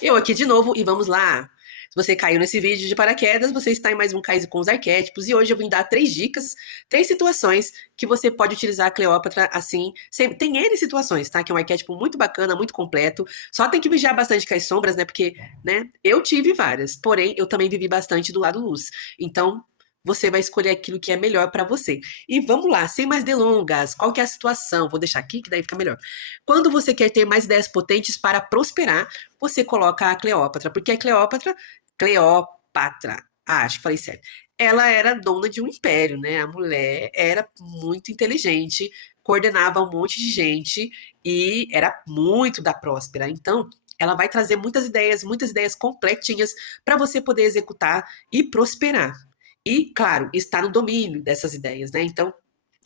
Eu aqui de novo e vamos lá. Se você caiu nesse vídeo de paraquedas, você está em mais um Cais com os Arquétipos e hoje eu vim dar 3 dicas, 3 situações que você pode utilizar a Cleópatra assim. Tem N situações, tá? Que é um arquétipo muito bacana, muito completo. Só tem que vigiar bastante com as sombras, né? Porque, né? Eu tive várias, porém eu também vivi bastante do lado luz. Então, você vai escolher aquilo que é melhor pra você. E vamos lá, sem mais delongas. Qual que é a situação? Vou deixar aqui que daí fica melhor. Quando você quer ter mais ideias potentes para prosperar, você coloca a Cleópatra, porque a Cleópatra, acho que falei certo. Ela era dona de um império, né? A mulher era muito inteligente, coordenava um monte de gente e era muito da próspera. Então, ela vai trazer muitas ideias completinhas para você poder executar e prosperar. E, claro, estar no domínio dessas ideias, né? Então,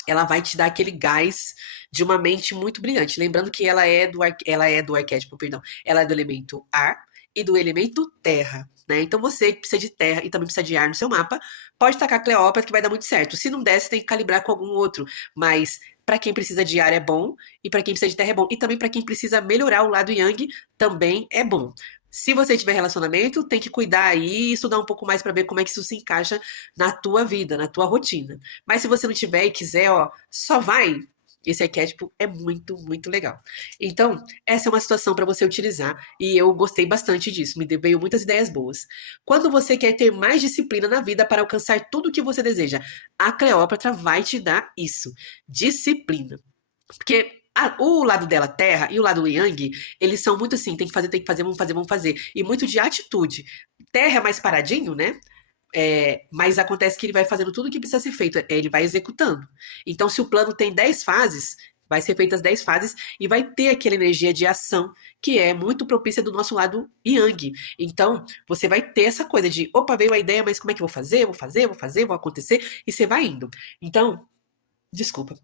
ela vai te dar aquele gás de uma mente muito brilhante. Lembrando que ela é do arquétipo, perdão, ela é do elemento ar e do elemento terra. Né? Então você que precisa de terra e também precisa de ar no seu mapa, pode tacar Cleópatra que vai dar muito certo. Se não der, você tem que calibrar com algum outro. Mas para quem precisa de ar é bom e para quem precisa de terra é bom. E também para quem precisa melhorar o lado yang também é bom. Se você tiver relacionamento, tem que cuidar aí e estudar um pouco mais para ver como é que isso se encaixa na tua vida, na tua rotina. Mas se você não tiver e quiser, ó, só vai. Esse arquétipo é muito, muito legal. Então, essa é uma situação para você utilizar e eu gostei bastante disso, me veio muitas ideias boas. Quando você quer ter mais disciplina na vida para alcançar tudo o que você deseja, a Cleópatra vai te dar isso, disciplina. Porque o lado dela, terra, e o lado yang, eles são muito assim, tem que fazer, vamos fazer, vamos fazer. E muito de atitude. Terra é mais paradinho, né? Mas acontece que ele vai fazendo tudo o que precisa ser feito, ele vai executando. Então, se o plano tem 10 fases, vai ser feitas 10 fases e vai ter aquela energia de ação que é muito propícia do nosso lado yang. Então, você vai ter essa coisa de, opa, veio a ideia, mas como é que eu vou fazer? Vou fazer, vou fazer, vou acontecer, e você vai indo. Então, desculpa.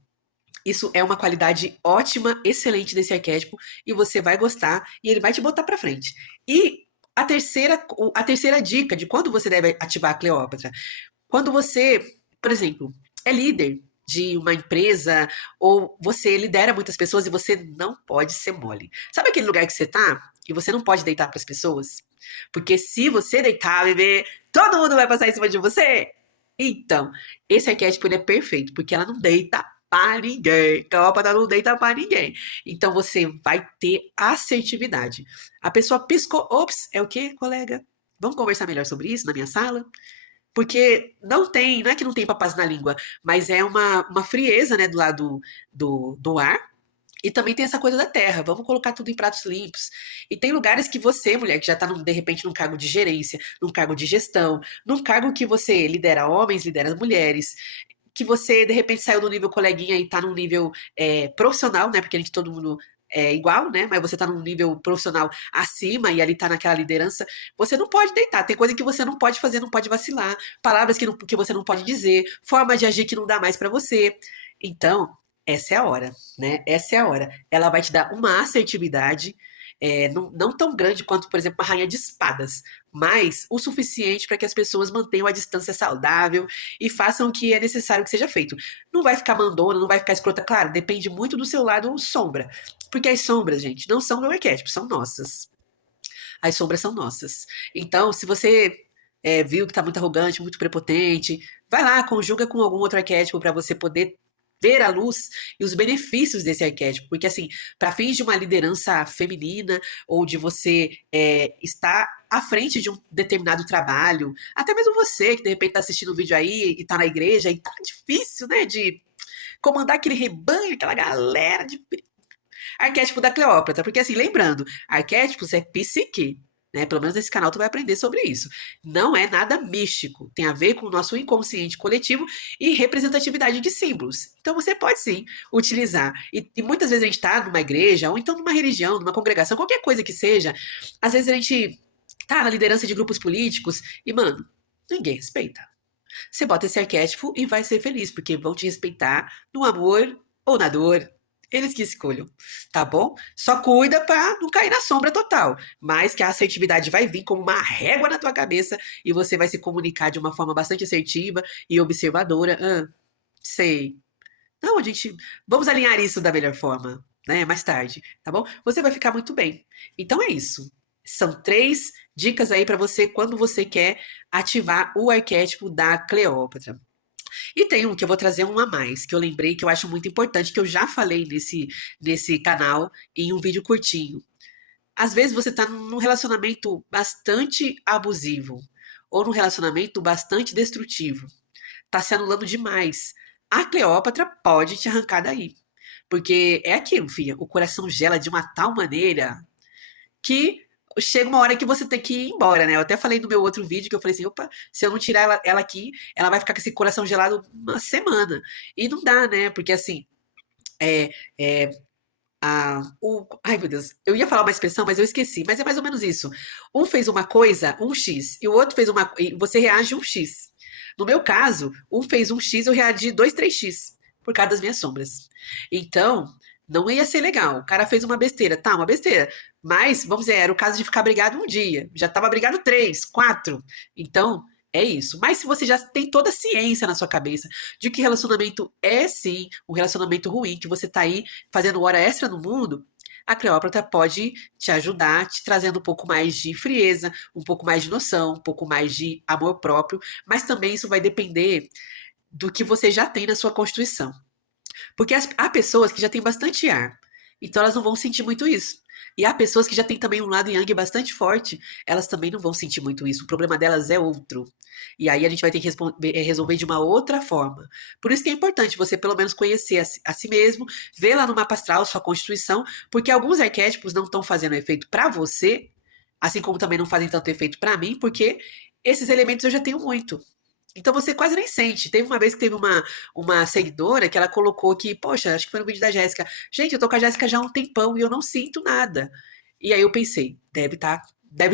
Isso é uma qualidade ótima, excelente desse arquétipo e você vai gostar e ele vai te botar pra frente. E a terceira dica de quando você deve ativar a Cleópatra, quando você, por exemplo, é líder de uma empresa ou você lidera muitas pessoas e você não pode ser mole. Sabe aquele lugar que você tá e você não pode deitar para as pessoas? Porque se você deitar, bebê, todo mundo vai passar em cima de você. Então, esse arquétipo ele é perfeito, porque ela não deita pra ninguém. Cleópatra não deita pra ninguém. Então você vai ter assertividade. A pessoa piscou, ops, é o quê, colega? Vamos conversar melhor sobre isso na minha sala? Porque não é que não tem papas na língua, mas é uma frieza, né, do lado do ar. E também tem essa coisa da terra, vamos colocar tudo em pratos limpos. E tem lugares que você, mulher, que já está, de repente, num cargo de gerência, num cargo de gestão, num cargo que você lidera homens, lidera mulheres, que você, de repente, saiu do nível coleguinha e está num nível profissional, né? Porque a gente, todo mundo é igual, né? Mas você está num nível profissional acima e ali está naquela liderança, você não pode deitar. Tem coisa que você não pode fazer, não pode vacilar, palavras que você não pode dizer, formas de agir que não dá mais para você. Então, essa é a hora, né? Essa é a hora. Ela vai te dar uma assertividade, não tão grande quanto, por exemplo, uma rainha de espadas, mas o suficiente para que as pessoas mantenham a distância saudável e façam o que é necessário que seja feito. Não vai ficar mandona, não vai ficar escrota, claro, depende muito do seu lado sombra. Porque as sombras, gente, não são meu arquétipo, são nossas. As sombras são nossas. Então, se você viu que está muito arrogante, muito prepotente, vai lá, conjuga com algum outro arquétipo para você poder ver a luz e os benefícios desse arquétipo, porque assim, para fins de uma liderança feminina ou de você estar à frente de um determinado trabalho, até mesmo você que de repente está assistindo o vídeo aí e está na igreja e tá difícil, né, de comandar aquele rebanho, aquela galera de arquétipo da Cleópatra, porque assim, lembrando, arquétipos é psique, né? Pelo menos nesse canal tu vai aprender sobre isso. Não é nada místico, tem a ver com o nosso inconsciente coletivo e representatividade de símbolos. Então você pode sim utilizar. E muitas vezes a gente está numa igreja, ou então numa religião, numa congregação, qualquer coisa que seja, às vezes a gente tá na liderança de grupos políticos e, mano, ninguém respeita. Você bota esse arquétipo e vai ser feliz, porque vão te respeitar no amor ou na dor. Eles que escolham, tá bom? Só cuida pra não cair na sombra total. Mas que a assertividade vai vir como uma régua na tua cabeça e você vai se comunicar de uma forma bastante assertiva e observadora. Sei. Não, a gente. Vamos alinhar isso da melhor forma, né? Mais tarde, tá bom? Você vai ficar muito bem. Então é isso. São 3 dicas aí para você quando você quer ativar o arquétipo da Cleópatra. E tem um que eu vou trazer um a mais, que eu lembrei que eu acho muito importante, que eu já falei nesse canal em um vídeo curtinho. Às vezes você tá num relacionamento bastante abusivo, ou num relacionamento bastante destrutivo. Tá se anulando demais. A Cleópatra pode te arrancar daí. Porque é aquilo, filha, o coração gela de uma tal maneira que chega uma hora que você tem que ir embora, né? Eu até falei no meu outro vídeo que eu falei assim, opa, se eu não tirar ela aqui, ela vai ficar com esse coração gelado uma semana. E não dá, né? Porque assim, é, é, ai meu Deus, eu ia falar uma expressão, mas eu esqueci. Mas é mais ou menos isso. Um fez uma coisa, um X, e o outro fez uma, e você reage um X. No meu caso, um fez um X, eu reagi 2, 3x, por causa das minhas sombras. Então, não ia ser legal. O cara fez uma besteira, tá, uma besteira. Mas, vamos dizer, era o caso de ficar brigado um dia. Já tava brigado 3, 4. Então, é isso. Mas se você já tem toda a ciência na sua cabeça de que relacionamento é sim um relacionamento ruim, que você tá aí fazendo hora extra no mundo, a Cleópatra pode te ajudar, te trazendo um pouco mais de frieza, um pouco mais de noção, um pouco mais de amor próprio, mas também isso vai depender do que você já tem na sua constituição. Porque há pessoas que já têm bastante ar, então elas não vão sentir muito isso. E há pessoas que já têm também um lado yang bastante forte, elas também não vão sentir muito isso. O problema delas é outro. E aí a gente vai ter que resolver de uma outra forma. Por isso que é importante você pelo menos conhecer a si mesmo, ver lá no mapa astral sua constituição, porque alguns arquétipos não estão fazendo efeito para você, assim como também não fazem tanto efeito para mim, porque esses elementos eu já tenho muito. Então você quase nem sente. Teve uma vez que teve uma seguidora que ela colocou que, poxa, acho que foi no vídeo da Jéssica. Gente, eu tô com a Jéssica já há um tempão e eu não sinto nada. E aí eu pensei, deve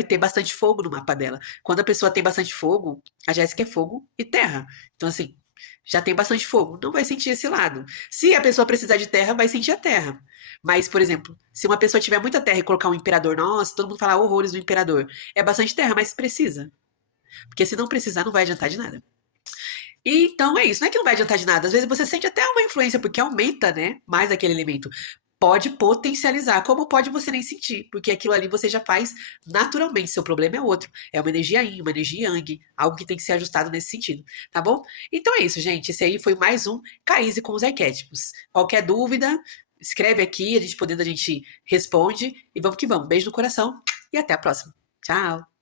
ter bastante fogo no mapa dela. Quando a pessoa tem bastante fogo, a Jéssica é fogo e terra. Então, assim, já tem bastante fogo, não vai sentir esse lado. Se a pessoa precisar de terra, vai sentir a terra. Mas, por exemplo, se uma pessoa tiver muita terra e colocar um imperador, nossa, todo mundo fala horrores do imperador. É bastante terra, mas precisa. Porque se não precisar, não vai adiantar de nada. E, então é isso, não é que não vai adiantar de nada. Às vezes você sente até uma influência, porque aumenta, né? Mais aquele elemento. Pode potencializar, como pode você nem sentir, porque aquilo ali você já faz naturalmente. Seu problema é outro. É uma energia yin, uma energia yang, algo que tem que ser ajustado nesse sentido, tá bom? Então é isso, gente. Esse aí foi mais um Caíse com os arquétipos. Qualquer dúvida, escreve aqui, a gente podendo, a gente responde. E vamos que vamos. Beijo no coração e até a próxima. Tchau!